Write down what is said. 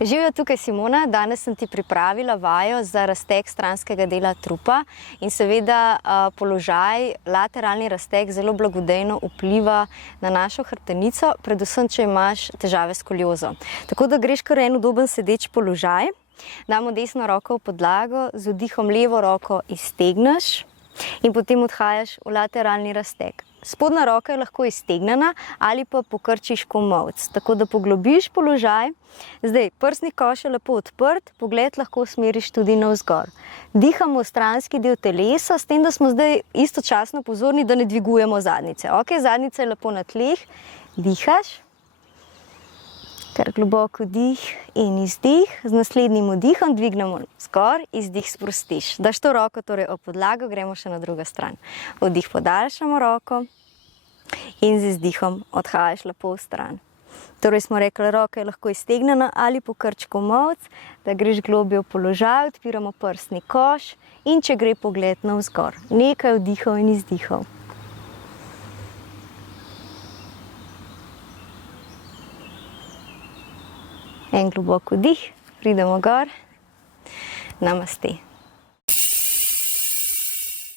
Živijo tukaj Simona, danes sem ti pripravila vajo za razteg stranskega dela trupa in seveda položaj, lateralni razteg zelo blagodejno vpliva na našo hrbtenico, predvsem, če imaš težave s skoliozo. Tako da greš kar en udoben sedeč položaj, damo desno roko v podlago, z vdihom levo roko iztegneš in potem odhajaš v lateralni razteg. Spodnja roka je lahko iztegnjena ali pa pokrčiš komolec, tako da poglobiš položaj. Zdaj, prsni koš je lepo odprt, pogled lahko usmeriš tudi navzgor. Dihamo v stranski del telesa, s tem, da smo zdaj istočasno pozorni, da ne dvigujemo zadnjice. Ok, zadnjica je lepo na tleh, dihaš. Kar globoko dih in izdih. Z naslednjim vdihom dvignemo zgor, izdih sprostiš. Daš to roko torej o podlago, gremo še na drugo stran. Vdih podaljšamo roko in z izdihom odhajaš lepo v stran. Torej smo rekli, roka je lahko iztegnjena ali pokrč komolec, da greš globje v položaj, odpiramo prsni koš in če gre pogled navzgor. Nekaj vdihov in izdihov. En globok vdih, pridemo gor, namaste.